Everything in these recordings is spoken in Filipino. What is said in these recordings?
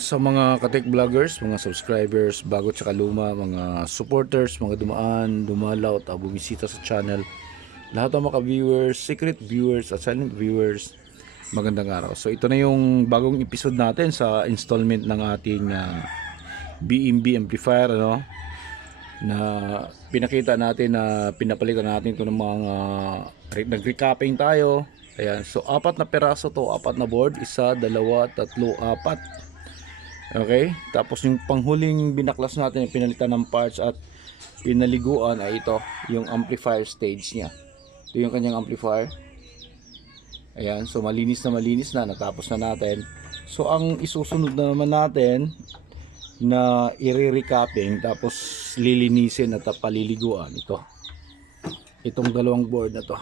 Sa mga katek vloggers, mga subscribers, bago tsaka luma, mga supporters, mga dumaan, dumalaw at bumisita sa channel, lahat ng mga viewers, secret viewers at silent viewers, magandang araw. So ito na yung bagong episode natin sa installment ng ating BMB amplifier, ano, na pinakita natin na pinapalitan natin ito ng mga nag-recapping tayo. Ayan, so apat na peraso to, apat na board, isa, dalawa, tatlo, apat. Okay, tapos yung panghuling binaklas natin, pinalitan ng parts at pinaliguan ay ito, yung amplifier stage niya. Ito yung kanyang amplifier. Ayan, so malinis na, natapos na natin. So ang isusunod na naman natin na i-recapping tapos lilinisin at paliliguan itong dalawang board na to.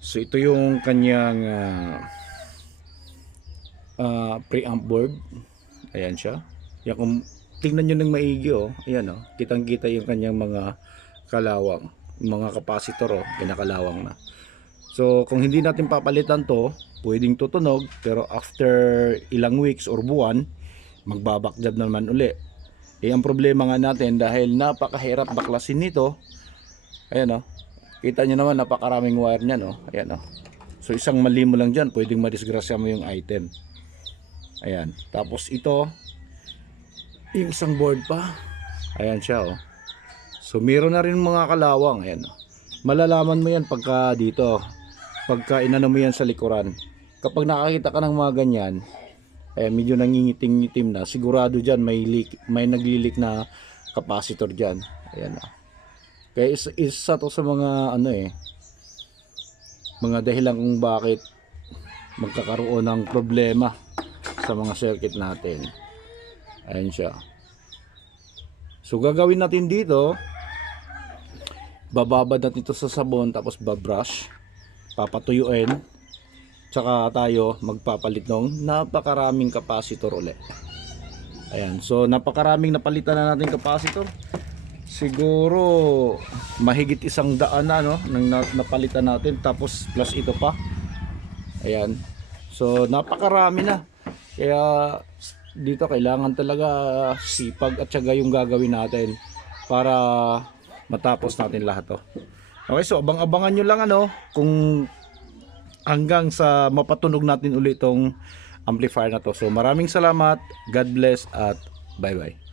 So ito yung kanyang preamp board. Ayan siya. Yan, kung tingnan nyo ng maigi, ayan, kitang kita yung kanyang mga kalawang, mga capacitor, kinakalawang na. So kung hindi natin papalitan to, pwedeng tutunog, pero after ilang weeks or buwan, magbabakjab naman uli. Ang problema nga natin, dahil napakahirap baklasin nito, ayan, kita nyo naman, napakaraming wire niyan, ayan, so isang mali mo lang dyan, pwedeng madisgrasya mo yung item. Ayan, tapos ito yung isang board pa, ayan siya, so meron na rin mga kalawang. Ayan, malalaman mo yan pagka dito, pagka inano mo yan sa likuran. Kapag nakakita ka ng mga ganyan, ayan, medyo nangingitim-ngitim na, sigurado dyan may naglilik na capacitor dyan. Ayan, kaya isa to sa mga mga dahilan kung bakit magkakaroon ng problema sa mga circuit natin. Ayan siya. So gagawin natin dito, bababad natin ito sa sabon, tapos babrush, papatuyuin, tsaka tayo magpapalit ng napakaraming capacitor ulit. Ayan, so napakaraming napalitan na natin capacitor. Siguro mahigit 100 na, nang napalitan natin, tapos plus ito pa. Ayan, so napakarami na. Kaya dito kailangan talaga sipag at syaga yung gagawin natin para matapos natin lahat to. Okay, so abang-abangan nyo lang kung hanggang sa mapatunog natin ulit itong amplifier na to. So maraming salamat, God bless at bye bye.